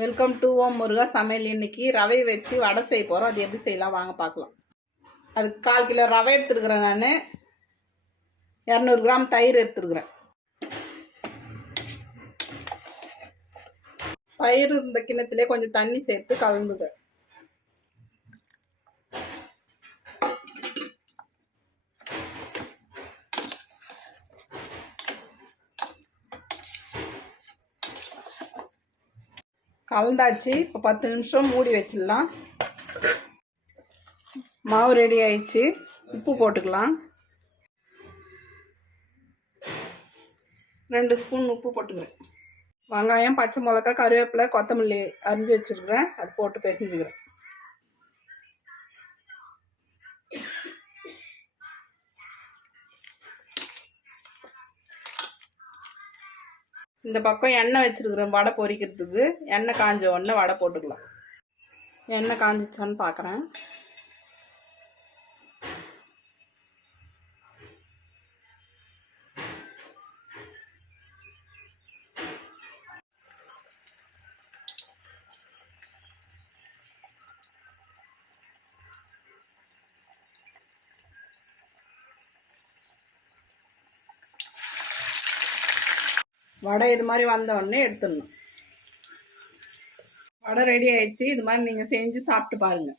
Welcome to ஓம் முருகா சமையல். இன்னைக்கு ரவை வச்சு வடை செய்ய போகிறோம். அது எப்படி செய்யலாம் வாங்க பார்க்கலாம். அதுக்கு 1/4 கிலோ ரவை எடுத்துருக்குறேன். நான் 200 கிராம் தயிர் எடுத்துருக்குறேன். தயிர் இந்த கிண்ணத்திலே கொஞ்சம் தண்ணி சேர்த்து கலந்துக்கிறேன். கலந்தாச்சு. இப்போ 10 நிமிஷம் மூடி வச்சிடலாம். மாவு ரெடி ஆயிடுச்சு. உப்பு போட்டுக்கலாம். 2 ஸ்பூன் உப்பு போட்டுக்கிறேன். வெங்காயம், பச்சை மிளகாய், கருவேப்பிலை, கொத்தமல்லி அரிஞ்சு வச்சுருக்கிறேன். அது போட்டு பிசைஞ்சுக்கிறேன். இந்த பக்கம் எண்ணெய் வச்சுருக்குறேன் வடை பொரிக்கிறதுக்கு. எண்ணெய் காஞ்ச உடனே வடை போட்டுக்கலாம். எண்ணெய் காஞ்சிச்சான்னு பார்க்குறேன். வடை இது மாதிரி வந்த உடனே எடுத்துடணும். வடை ரெடி ஆயிடுச்சு. இது மாதிரி நீங்கள் செஞ்சு சாப்பிட்டு பாருங்கள்.